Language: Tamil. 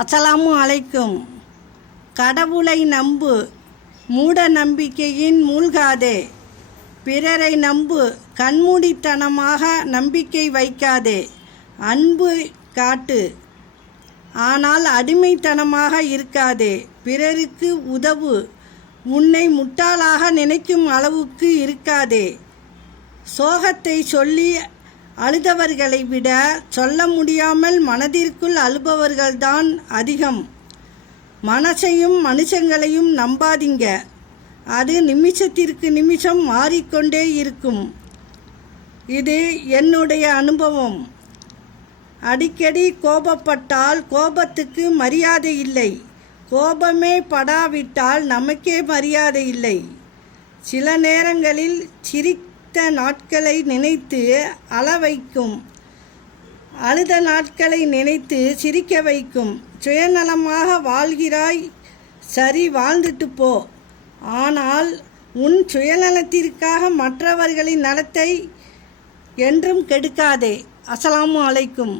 அஸ்ஸலாமு அலைக்கும். கடவுளை நம்பு, மூட நம்பிக்கையின் மூழ்காதே. பிறரை நம்பு, கண்மூடித்தனமாக நம்பிக்கை வைக்காதே. அன்பு காட்டு, ஆனால் அடிமைத்தனமாக இருக்காதே. பிறருக்கு உதவு, உன்னை முட்டாளாக நினைக்கும் அளவுக்கு இருக்காதே. சோகத்தை சொல்லி அழுதவர்களை விட சொல்ல முடியாமல் மனதிற்குள் அழுபவர்கள்தான் அதிகம். மனசையும் மனுஷங்களையும் நம்பாதீங்க, அது நிமிஷத்திற்கு நிமிஷம் மாறிக்கொண்டே இருக்கும். இது என்னுடைய அனுபவம். அடிக்கடி கோபப்பட்டால் கோபத்துக்கு மரியாதை இல்லை. கோபமே படாவிட்டால் நமக்கே மரியாதை இல்லை. சில நேரங்களில் சிரித்த நாட்களை நினைத்து அழ வைக்கும், அழுத நாட்களை நினைத்து சிரிக்க வைக்கும். சுயநலமாக வாழ்கிறாய், சரி, வாழ்ந்துட்டு போ. ஆனால் உன் சுயநலத்திற்காக மற்றவர்களின் நலத்தை என்றும் கெடுக்காதே. அஸ்ஸலாமு அலைக்கும்.